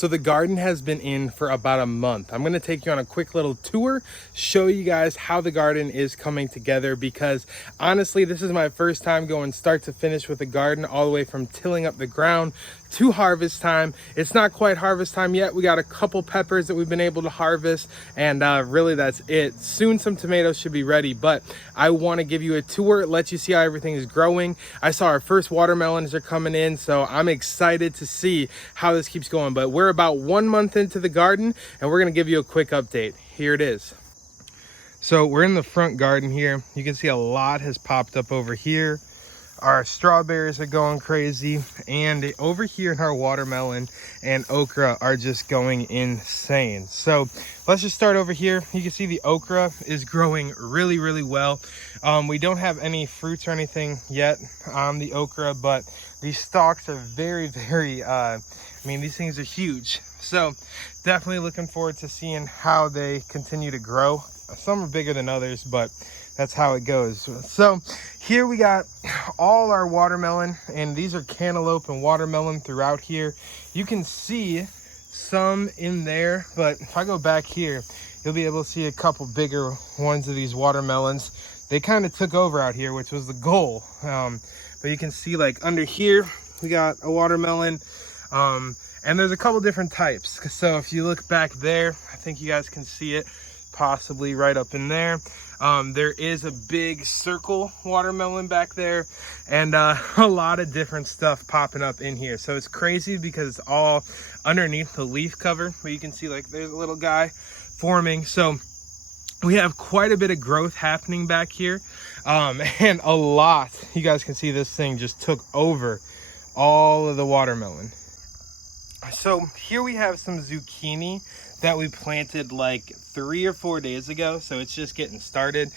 So the garden has been in for about a month. I'm gonna take you on a quick little tour, show you guys how the garden is coming together, because honestly, this is my first time going start to finish with the garden, all the way from tilling up the ground to harvest time. It's not quite harvest time yet. We got a couple peppers that we've been able to harvest, and really that's it. Soon some tomatoes should be ready, but I want to give you a tour, let you see how everything is growing. I saw our first watermelons are coming in, so I'm excited to see how this keeps going. But we're about 1 month into the garden, and we're going to give you a quick update. Here it is. So we're in the front garden here. You can see a lot has popped up over here. Our strawberries are going crazy, and over here our watermelon and okra are just going insane. So let's just start over here. You can see the okra is growing really well. We don't have any fruits or anything yet on the okra, but these stalks are very I mean, these things are huge. So definitely looking forward to seeing how they continue to grow. Some are bigger than others, but that's how it goes. So here we got all our watermelon, and these are cantaloupe and watermelon throughout here. You can see some in there, but if I go back here, you'll be able to see a couple bigger ones of these watermelons. They kind of took over out here, which was the goal. But you can see, like, under here, we got a watermelon, and there's a couple different types. So if you look back there, I think you guys can see it possibly right up in there. There is a big circle watermelon back there, and a lot of different stuff popping up in here. So it's crazy because it's all underneath the leaf cover, but you can see, like, there's a little guy forming. So we have quite a bit of growth happening back here, and a lot. You guys can see this thing just took over all of the watermelon. So here we have some zucchini that we planted like 3 or 4 days ago, so it's just getting started.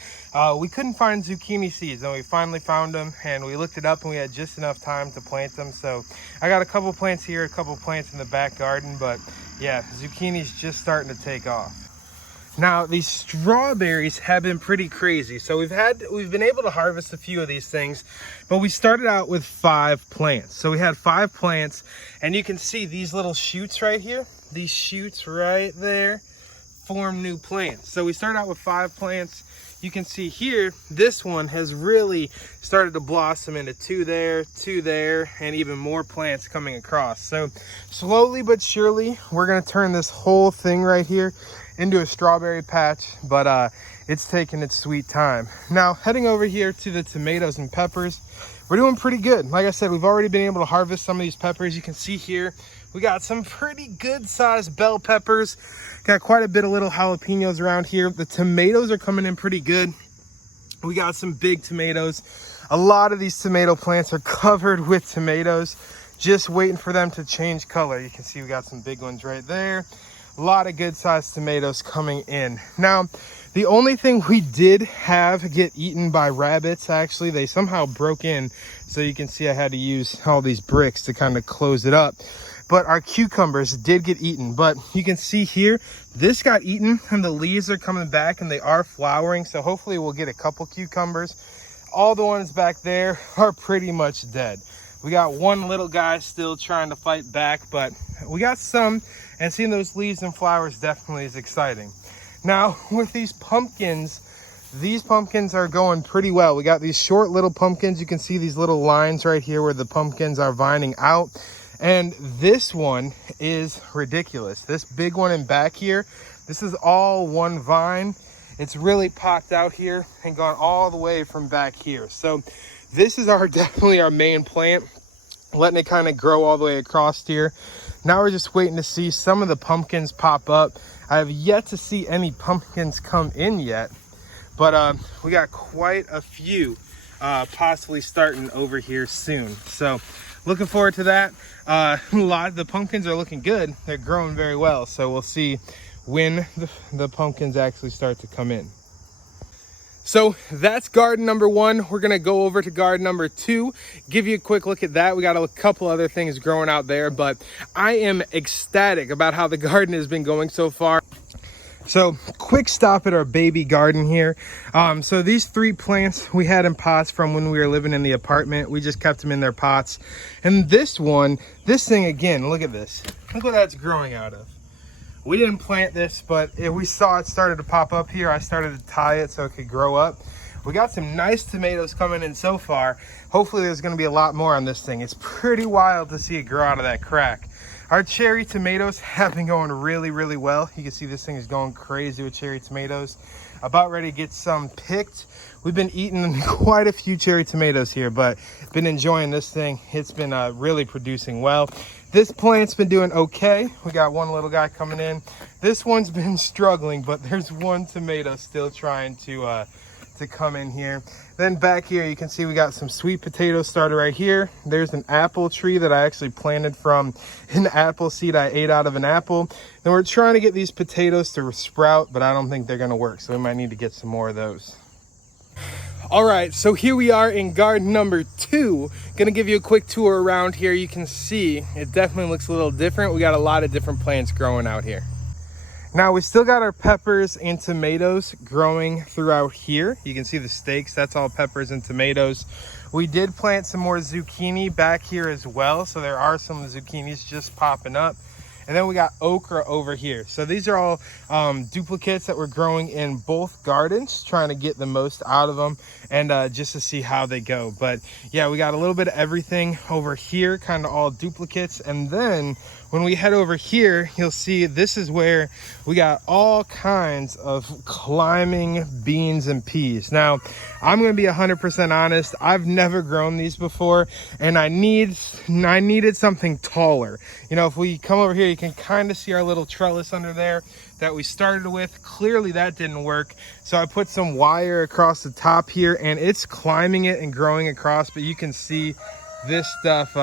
We couldn't find zucchini seeds, and we finally found them, and we looked it up, and we had just enough time to plant them. So I got a couple plants here, a couple plants in the back garden, but yeah, zucchini's just starting to take off. Now these strawberries have been pretty crazy. So we've been able to harvest a few of these things, but we started out with 5 plants. So we had 5 plants, and you can see these little shoots right here. These shoots right there form new plants. So we started out with 5 plants. You can see here, this one has really started to blossom into 2 there, and even more plants coming across. So slowly but surely, we're gonna turn this whole thing right here into a strawberry patch, but it's taking its sweet time. Now heading over here to the tomatoes and peppers, we're doing pretty good. Like I said, we've already been able to harvest some of these peppers. You can see here, we got some pretty good sized bell peppers. Got quite a bit of little jalapenos around here. The tomatoes are coming in pretty good. We got some big tomatoes. A lot of these tomato plants are covered with tomatoes, just waiting for them to change color. You can see we got some big ones right there. A lot of good sized tomatoes coming in. Now, the only thing we did have get eaten by rabbits, actually, they somehow broke in. So you can see I had to use all these bricks to kind of close it up. But our cucumbers did get eaten. But you can see here, this got eaten, and the leaves are coming back, and they are flowering. So hopefully we'll get a couple cucumbers. All the ones back there are pretty much dead. We got one little guy still trying to fight back, but we got some, and seeing those leaves and flowers definitely is exciting. Now with these pumpkins are going pretty well. We got these short little pumpkins. You can see these little lines right here where the pumpkins are vining out. And this one is ridiculous. This big one in back here, this is all one vine. It's really popped out here and gone all the way from back here. So this is definitely our main plant, letting it kind of grow all the way across here. Now we're just waiting to see some of the pumpkins pop up. I have yet to see any pumpkins come in yet, but we got quite a few possibly starting over here soon. So looking forward to that. A lot of the pumpkins are looking good. They're growing very well. So we'll see when the pumpkins actually start to come in. So that's garden number 1. We're gonna go over to garden number 2, give you a quick look at that. We got a couple other things growing out there, but I am ecstatic about how the garden has been going so far. So quick stop at our baby garden here. So these 3 plants we had in pots from when we were living in the apartment. We just kept them in their pots. And this thing again, look at this. Look what that's growing out of. We didn't plant this, but we saw it started to pop up here. I started to tie it so it could grow up. We got some nice tomatoes coming in so far. Hopefully there's gonna be a lot more on this thing. It's pretty wild to see it grow out of that crack. Our cherry tomatoes have been going really, really well. You can see this thing is going crazy with cherry tomatoes. About ready to get some picked. We've been eating quite a few cherry tomatoes here, but been enjoying this thing. It's been really producing well. This plant's been doing okay. We got one little guy coming in. This one's been struggling, but there's one tomato still trying to come in here. Then back here you can see we got some sweet potatoes started right here. There's an apple tree that I actually planted from an apple seed I ate out of an apple. Then we're trying to get these potatoes to sprout, but I don't think they're gonna work, so we might need to get some more of those. All right, so here we are in garden number 2. Gonna give you a quick tour around here. You can see it definitely looks a little different. We got a lot of different plants growing out here. Now we still got our peppers and tomatoes growing throughout here. You can see the stakes, that's all peppers and tomatoes. We did plant some more zucchini back here as well. So there are some zucchinis just popping up. And then we got okra over here. So these are all duplicates that we're growing in both gardens, trying to get the most out of them and just to see how they go. But yeah, we got a little bit of everything over here, kind of all duplicates. And then when we head over here, you'll see this is where we got all kinds of climbing beans and peas. Now, I'm gonna be 100% honest. I've never grown these before, and I needed something taller. You know, if we come over here, you can kind of see our little trellis under there that we started with. Clearly that didn't work. So I put some wire across the top here, and it's climbing it and growing across, but you can see this stuff,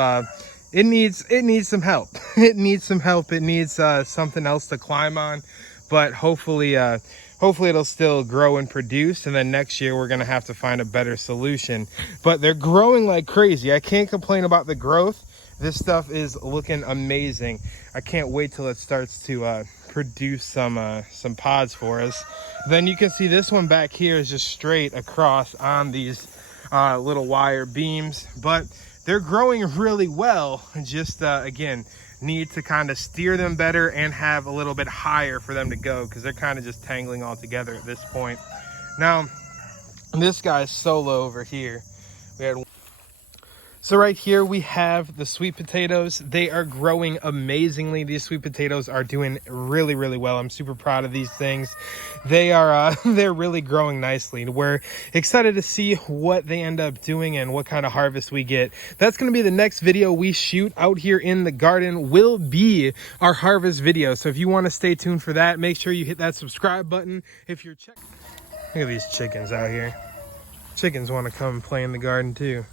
it needs some help. It needs some help. It needs something else to climb on, but hopefully it'll still grow and produce, and then next year we're gonna have to find a better solution. But they're growing like crazy. I can't complain about the growth. This stuff is looking amazing. I can't wait till it starts to produce some pods for us. Then you can see this one back here is just straight across on these little wire beams, but they're growing really well. Just again, need to kind of steer them better and have a little bit higher for them to go, because they're kind of just tangling all together at this point. Now this guy's solo over here. So right here we have the sweet potatoes. They are growing amazingly. These sweet potatoes are doing really, really well. I'm super proud of these things. They are they're really growing nicely. We're excited to see what they end up doing and what kind of harvest we get. That's going to be the next video we shoot out here in the garden, will be our harvest video. So if you want to stay tuned for that, make sure you hit that subscribe button. If you're checking, look at these chickens out here. Chickens want to come and play in the garden too.